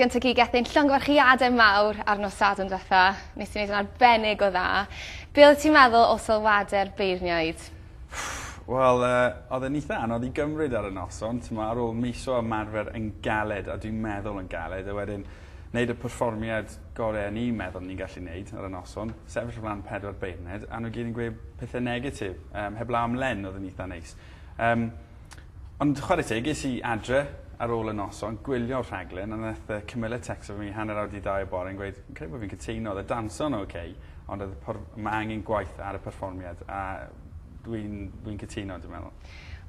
Gyntaf chi gethin llongyfarchiadau mawr ar nos Sadwrn diwetha. Nes i wneud yn arbennig o dda. Be oedd ti'n meddwl o sylwadau'r beirniaid? Wel, oedd e'n eitha anodd i gymryd ar y noson. Ar ôl mis o ymarfer yn galed, a dwi'n meddwl yn galed, a wedyn wneud y perfformiad gorau ni'n meddwl ni'n gallu wneud ar y noson, sefyll o flaen 4 beirniaid, a nhw gyd yn gweud pethau negatif, heblaw am len oedd yn eitha neis. Ond chwarae teg, ges i adre ar ôl y noson, gwylio'r rhaglen, a wnaeth Camilla texto fi hanner awr 2 bore yn gweud, yn credu bod fi'n cytuno, oedd y danson oce, ond mae angen gwaith ar y perfformiad, a dwi'n cytuno, dwi'n meddwl.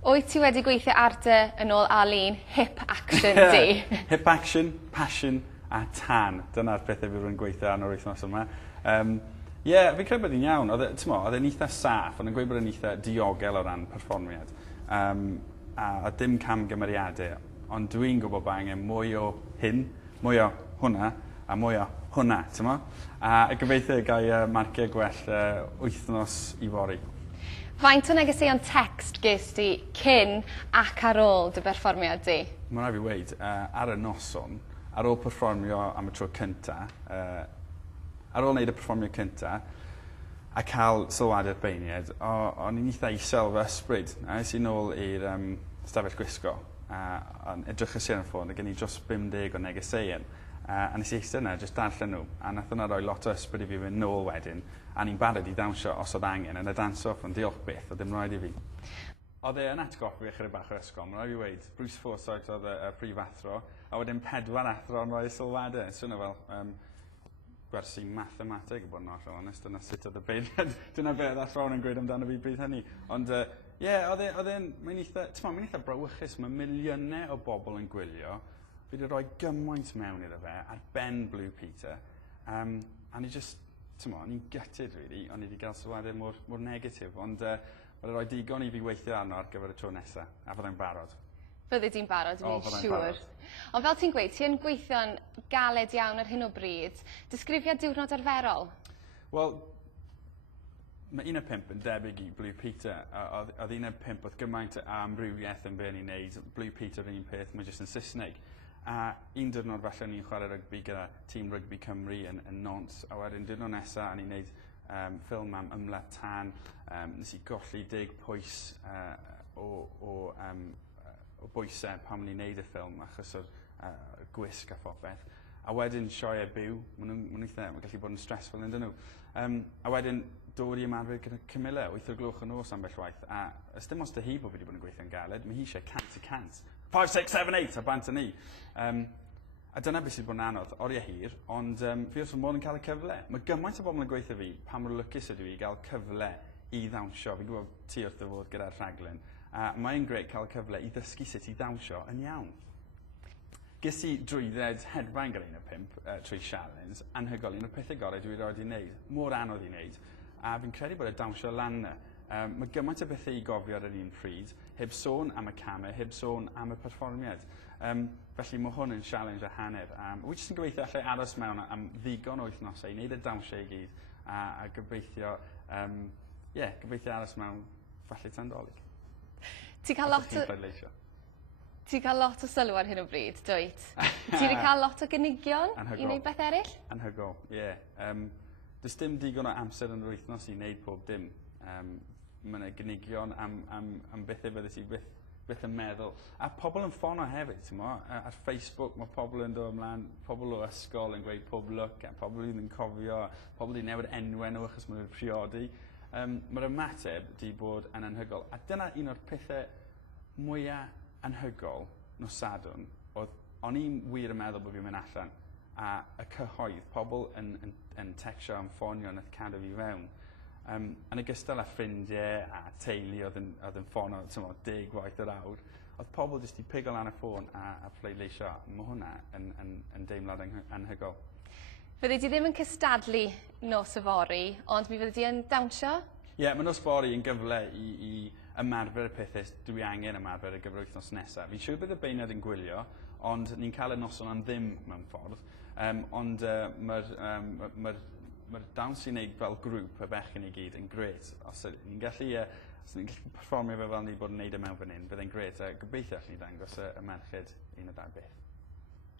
Wyt ti wedi gweithio ar dy yn ôl Arlene hip action di? Hip action, passion a tan. Dyna'r pethau fi rwy'n gweithio ar yr wythnos yma. Fi'n credu bod hi'n iawn. Oedd e'n eitha saff, ond yn gweud bod e'n eitha diogel o ran perfformiad. A dim camgymeriadau. Ond dwi'n gwybod bod angen mwy o hyn, mwy o hwnna, a mwy o hwnna, a gobeithio gael marciau gwell wythnos i fori. Faint o negeseuon text ges ti cyn ac ar ôl dy berfformiad di? Mae'n rhaid fi weid, ar y noson, ar ôl perfformio am y tro cynta, ar ôl wneud y perfformio cynta, a cael sylwadau'r beirniaid, o'n i'n eitha isel fy ysbryd. Nes i nôl i'r stafell gwisgo, a'n edrych ysyn yn ffôn, a gen i dros 50 o negeseuon. A nes i eistedd yna, jyst darllen nhw, a nath hwnna roi lot o ysbryd i fi fynd nôl wedyn, a ni'n barod i ddawnsio os oedd angen, yn y dansoff, ond diolch byth, oedd dim rhaid i fi. Oedd e'n atgoffi ychydig bach o'r ysgol, mae'n rhaid i weid, Bruce Forsyth oedd y prif athro, a wedyn 4 athro yn rhoi sylwadau. Swn fel gwersi mathemateg, bod yn oll onest, dyna sut oedd y beirniad. Dyna be oedd athro'n yn gweud amdano fi bryd hynny. Ond mae'n eitha brawychus, mae miliynau o bobl yn gwylio. Fi wedi rhoi gymaint mewn iddo fe ar ben Blue Peter. A ni ni'n gutted, really, ond ni wedi cael sylwadau mor negatif. Ond wedi rhoi digon i fi weithio arno ar gyfer y tro nesaf, a fyddai'n barod. Bydde di'n barod, dwi'n siŵr. Ond fel ti'n gweud, ti'n gweithio'n galed iawn ar hyn o bryd. Disgrifio diwrnod arferol? Wel, mae Uned5 yn debyg i Blue Peter. Oedd Uned5 oedd gymaint o amrywiaeth yn be ni'n neud. Blue Peter yn un peth, mae jyst yn Saesneg. A un diwrnod falle ni'n chwarae rygbi gyda tîm rygbi Cymru yn Nont, a wedyn diwrnod nesaf a ni'n neud ffilm am ymladd tan. Nes i golli 10 pwys o bwysau pan ni'n neud y ffilm achos o'r gwisg a phopeth. A wedyn sioe byw, mae'n gallu bod yn stressful yn dyn nhw. A wedyn dod i ymarfer gyda Camilla, 8 o'r gloch yn nos ambell waith. A ys dim os dy hi bod fi wedi bod yn gweithio'n galed, mae hi eisiau 100%. 5, 6, 7, 8 a bant yn ni. A dyna beth sydd bod yn anodd, oriau hir, ond fi wrth fy modd yn cael y cyfle. Mae gymaint o bobl yn gweithio fi pa mor lwcus ydw i gael cyfle i ddawnsio. Fi'n gwybod ti wrth y fod gyda'r rhaglen. Mae'n greu cael cyfle i ddysgu sut i ddawnsio yn iawn. Ges i drwydded hedfan gyda Uned5 trwy Sialens, anhygol, un o'r pethau gorau dwi wedi wneud, mor anodd i wneud, a fi'n credu bod y dawnsio lan yna. Mae gymaint o bethau i gofio ar yr un pryd, heb sôn am y camau, heb sôn am y perfformiad. Felly mae hwn yn challenge a hanner. Wyt jyst yn gobeithio allai aros mewn am ddigon o wythnosau, i wneud y dawnsio i gyd, a gobeithio aros mewn falle tan dolyg. Ti'n cael lot o sylw ar hyn o bryd, dwyt? Ti wedi cael lot o gynigion i wneud beth eraill? Anhygol, ie. Does dim digon o amser yn yr wythnos i wneud pob dim. Mae yna gynigion am bethau fydde ti byth yn meddwl. A pobl yn ffono hefyd, ar Facebook mae pobl yn dod ymlaen, pobl o ysgol yn gweud pob look, a pobl yn cofio, pobl yn newid enwen nhw achos maen nhw'n priodi. Mae'r ymateb wedi bod yn anhygol. A dyna un o'r pethau mwyaf anhygol nos Sadwrn, o'n i'n wir yn meddwl bod fi'n mynd allan, a y cyhoedd, pobl yn tecsio am ffonio yn cadw fi fewn. Yn ogystal â ffrindiau a teulu oedd yn ffono 10 gwaith yr awr, oedd pobl jyst i pigo lan y ffôn a pleidleisio. Mae hwnna yn deimlad anhygol. Fydde ti ddim yn cystadlu nos yfory, ond mi fydde ti yn dawnsio? Ie, mae nos yfory yn gyfle i ymarfer y pethau dwi angen ymarfer y gyfer wythnos nesaf. Fi'n siŵr bydd y beirniad yn gwylio, ond ni'n cael y noson am ddim mewn ffordd. Ond mae'r dawns i wneud fel grŵp y bechgyn i gyd yn gret. Os ni'n gallu perfformio fe fel ni bod yn wneud y mewn fan hyn, byddai'n gret. Gobeithio allan ni ddangos y merched un o da beth.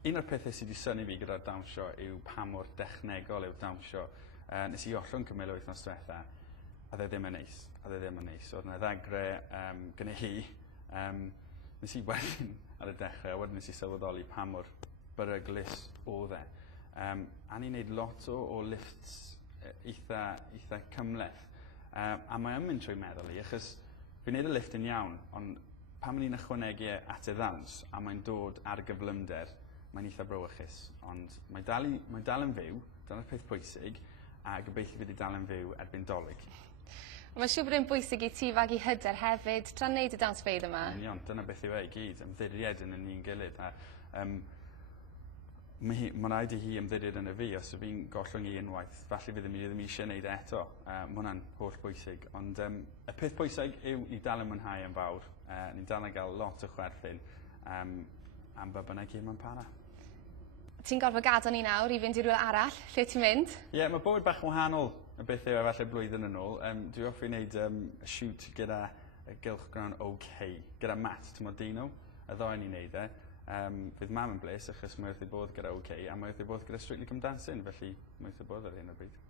Un o'r pethau sydd wedi syni fi gyda'r dawnsio yw pa mor dechnegol yw dawnsio. Nes i ollwng cymryd wythnos diwetha, a dde ddim yn neis. Oedd yna ddagrau gyda hi. Nes i wedyn ar y dechrau, a wedyn nes i sylweddoli pa mor beryglus oedd e. A ni'n neud lot o lifts eitha cymleth. A mae yn mynd trwy meddwl i, achos fi'n neud y lift yn iawn, ond pan ni'n ychwanegu at y ddawns a mae'n dod ar gyflymder, mae'n eitha brawychus. Ond mae dal yn fyw, dyna'r peth pwysig, a gobeithio fydd i dal yn fyw erbyn dolyg. Mae'n siŵr bod yn bwysig i ti fag i hyder hefyd tra'n neud y dawnsfeydd yma. Union, dyna beth yw e i gyd, ymddiried yn un gilydd. Mae'n rhaid i hi ymddiried yn y fi, os fi'n gollwng i unwaith, falle fydd ddim eisiau gwneud eto. Mae hwnna'n holl bwysig. Ond y peth pwysig yw i dal yn mwynhau yn fawr. Ni'n dal yn cael lot o chwerthin am ba bynnag hyn mae'n para. Ti'n gorfod gadael ni nawr i fynd i rhywle arall? Lle ti'n mynd? Ie, mae bywyd bach yn wahanol y beth yw efallai blwyddyn yn ôl. Dwi offi wneud shoot gyda gylchgrawn OK, gyda Matt, ti'n modd Dino, y ddoi ni'n neud e. Fydd mam yn bles achos mae wrth i bod gyda OK, a mae wrth i bod gyda Strictly Come Dancing, felly mae wrth i bod ar hyn o bryd.